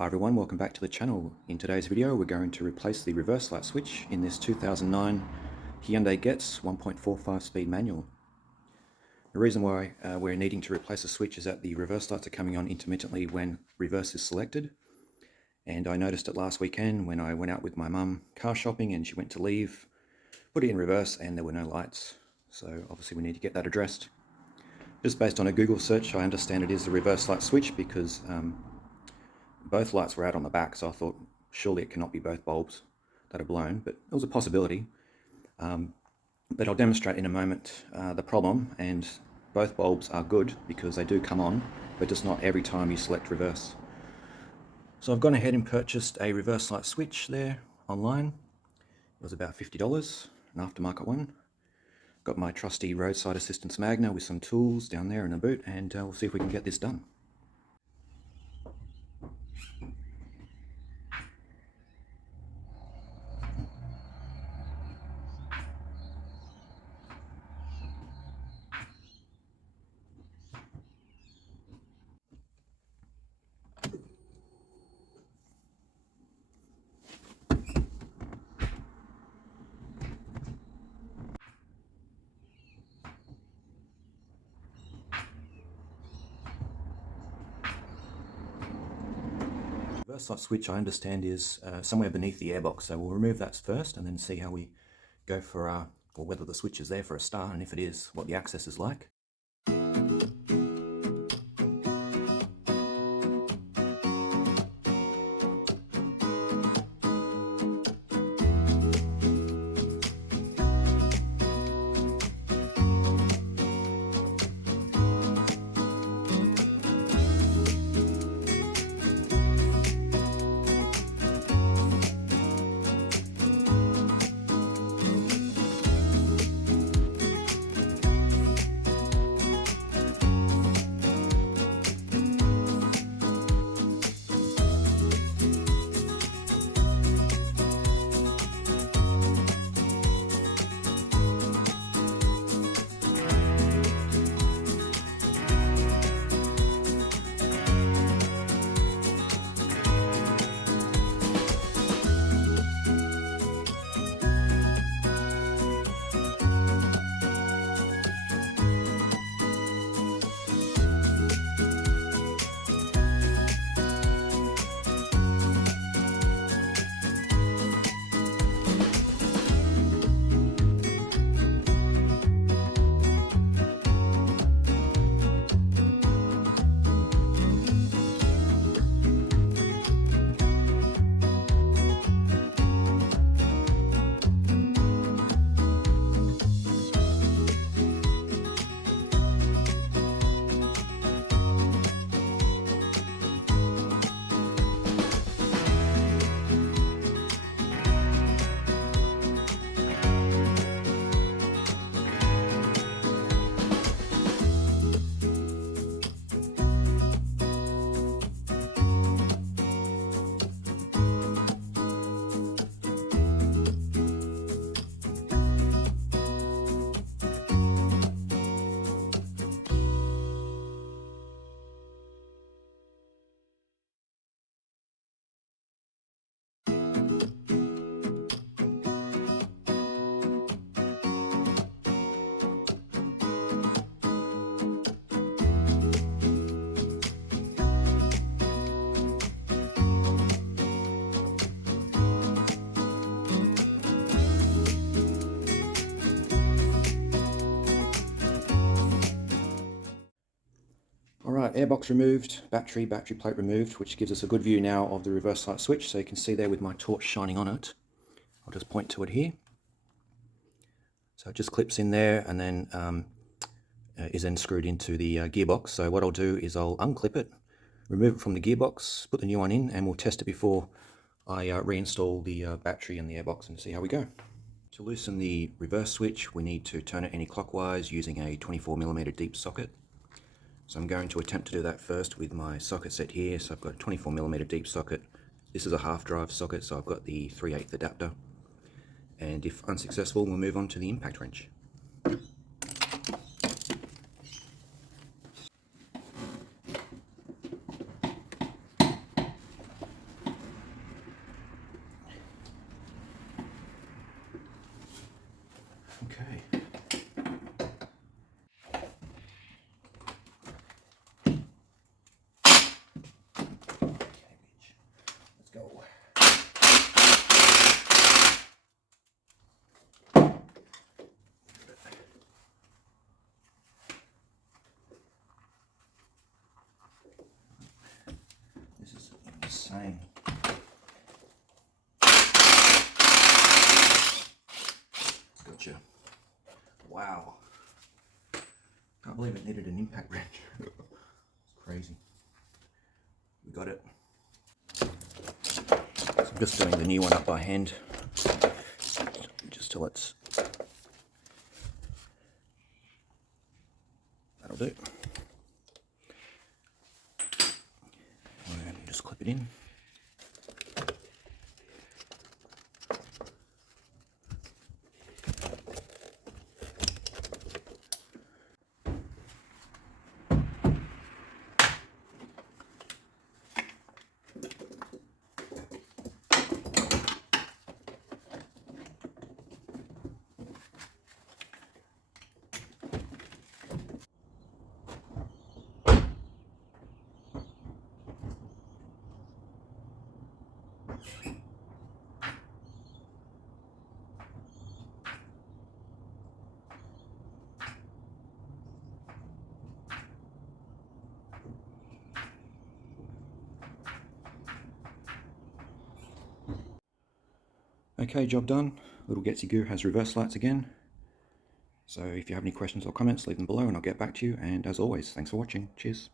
Hi everyone, welcome back to the channel. In today's video we're going to replace the reverse light switch in this 2009 Hyundai Getz 1.45 speed manual. The reason why we're needing to replace the switch is that the reverse lights are coming on intermittently when reverse is selected, and I noticed it last weekend when I went out with my mum car shopping and she went to leave, put it in reverse and there were no lights. So obviously we need to get that addressed. Just based on a Google search, I understand it is the reverse light switch because both lights were out on the back, so I thought surely it cannot be both bulbs that are blown, but it was a possibility. But I'll demonstrate in a moment the problem, and both bulbs are good because they do come on, but just not every time you select reverse. So I've gone ahead and purchased a reverse light switch there online. It was about $50, an aftermarket one. Got my trusty roadside assistance magnet with some tools down there in the boot, and we'll see if we can get this done. Reverse light switch, I understand, is somewhere beneath the airbox, so we'll remove that first and then see how we go for, or whether the switch is there for a start, and if it is, what the access is like. Alright, airbox removed, battery plate removed, which gives us a good view now of the reverse light switch. So you can see there with my torch shining on it. I'll just point to it here. So it just clips in there and then is then screwed into the gearbox. So what I'll do is I'll unclip it, remove it from the gearbox, put the new one in, and we'll test it before I reinstall the battery and the airbox and see how we go. To loosen the reverse switch, we need to turn it anti-clockwise using a 24mm deep socket. So I'm going to attempt to do that first with my socket set here. So I've got a 24mm deep socket. This is a half drive socket, so I've got the 3/8 adapter. And if unsuccessful, we'll move on to the impact wrench. insane. Gotcha. Wow. Can't believe it needed an impact wrench. It's crazy. We got it. So I'm just doing the new one up by hand, just till it's... That'll do. And just clip it in. Okay, job done. Little Getz TB has reverse lights again. So if you have any questions or comments, leave them below and I'll get back to you. And as always, thanks for watching. Cheers.